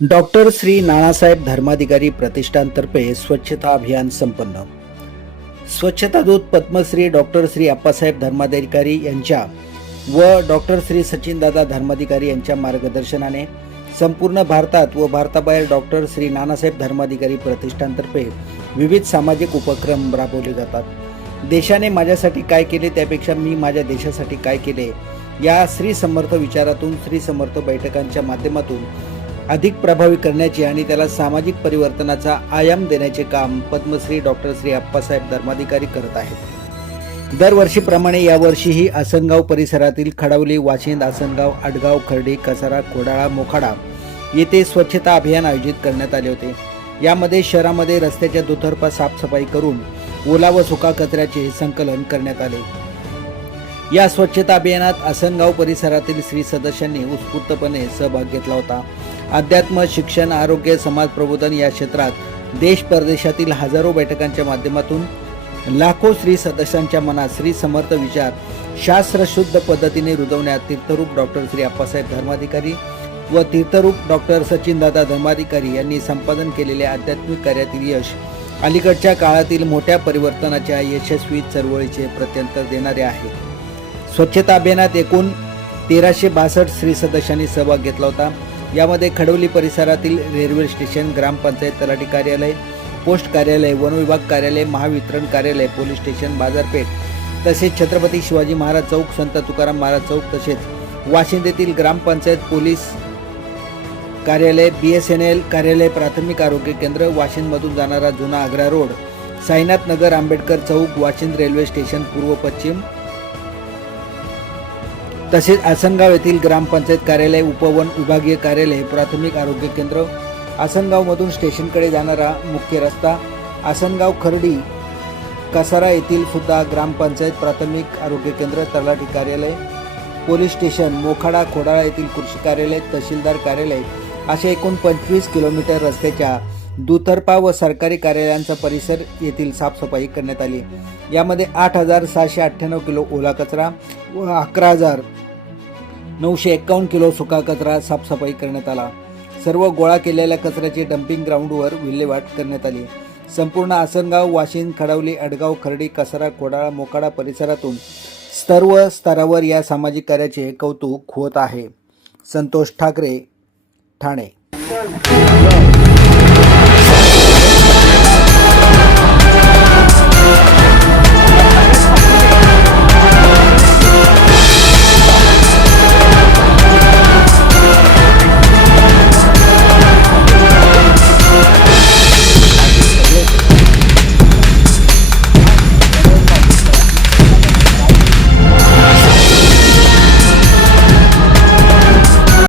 Doctor Shri Nanasaheb Dharmadhikari प्रतिष्ठानतर्फे स्वच्छता अभियान संपन्न। स्वच्छता दूत पद्मश्री डॉक्टर श्री अप्पासाहेब धर्माधिकारी यांच्या व डॉक्टर श्री सचिनदादा धर्माधिकारी यांच्या मार्गदर्शनाने संपूर्ण भारतात व भारताबाहेर डॉक्टर श्री नानासाहेब धर्माधिकारी प्रतिष्ठानतर्फे विविध सामाजिक उपक्रम राबवले जातात। देशाने माझ्यासाठी काय केले त्यापेक्षा मी माझ्या देशासाठी काय केले या श्री समर्थ विचारातून श्री समर्थ बैठकांच्या माध्यमातून अधिक प्रभावी करण्याचे आणि त्याला सामाजिक परिवर्तनाचा आयाम देण्याचे काम पद्मश्री डॉक्टर श्री अप्पासाहेब धर्माधिकारी करत आहेत। दरवर्षीप्रमाणे यावर्षीही आसनगाव परिसरातील खडावली, वाशिंद, आसनगाव, आडगाव, खर्डी, कसारा, खोडाळा, मोखाडा येथे स्वच्छता अभियान आयोजित करण्यात आले होते। यामध्ये शहरामध्ये रस्त्याच्या दुतर्फा साफसफाई करून ओला व सुका कचऱ्याचे संकलन करण्यात आले। या स्वच्छता अभियानात आसनगाव परिसरातील श्री सदस्यांनी उत्स्फूर्तपणे सहभाग घेतला होता। अध्यात्म, शिक्षण, आरोग्य, समाज प्रबोधन या क्षेत्रात देश परदेशातील हजारो बैठकांच्या माध्यमातून लाखो श्री सदस्यांच्या मनात श्री समर्थ विचार शास्त्रशुद्ध पद्धतीने रुजवण्यात तीर्थरूप डॉक्टर श्री अप्पासाहेब धर्माधिकारी व तीर्थरूप डॉक्टर सचिनदादा धर्माधिकारी यांनी संपादन केलेल्या आध्यात्मिक कार्यातील यश अलीकडच्या काळातील मोठ्या परिवर्तनाच्या यशस्वी चळवळीचे प्रत्यंतर देणारे आहे। स्वच्छता अभियानात एकूण 1362 श्री सदस्यांनी सहभाग घेतला होता। यामध्ये खडवली परिसरातील रेल्वे स्टेशन, ग्रामपंचायत, तलाठी कार्यालय, पोस्ट कार्यालय, वन विभाग कार्यालय, महावितरण कार्यालय, पोलीस स्टेशन, बाजारपेठ तसेच छत्रपती शिवाजी महाराज चौक, संत तुकाराम महाराज चौक तसेच वाशिंद येथील ग्रामपंचायत, पोलीस कार्यालय, BSNL कार्यालय, प्राथमिक आरोग्य केंद्र, वाशिंदमधून जाणारा जुना आग्रा रोड, साईनाथ नगर, आंबेडकर चौक, वाशिंद रेल्वे स्टेशन पूर्व पश्चिम तसेच आसनगाव येथील ग्रामपंचायत कार्यालय, उपवन विभागीय कार्यालय, प्राथमिक आरोग्य केंद्र, आसनगावमधून स्टेशनकडे जाणारा मुख्य रस्ता, आसनगाव, खर्डी, कसारा येथील सुद्धा ग्रामपंचायत, प्राथमिक आरोग्य केंद्र, तलाठी कार्यालय, पोलीस स्टेशन, मोखाडा, खोडाळा येथील कृषी कार्यालय, तहसीलदार कार्यालय अशा एकूण 25 किलोमीटर रस्त्याच्या दुतर्फा व सरकारी कार्यालयांचा परिसर येथील साफसफाई करण्यात आली। यामध्ये 8,798 किलो ओला कचरा व 11,951 किलो सुका कचरा साफसफाई करण्यात आला। सर्व गोळा केलेल्या कचऱ्याची डम्पिंग ग्राउंडवर विल्हेवाट करण्यात आली। संपूर्ण आसनगाव, वाशिंद, खडवली, आडगाव, खर्डी, कसारा, खोडाळा, मोखाडा परिसरातून सर्व स्तरावर या सामाजिक कार्याचे कौतुक होत आहे। संतोष ठाकरे, ठाणे।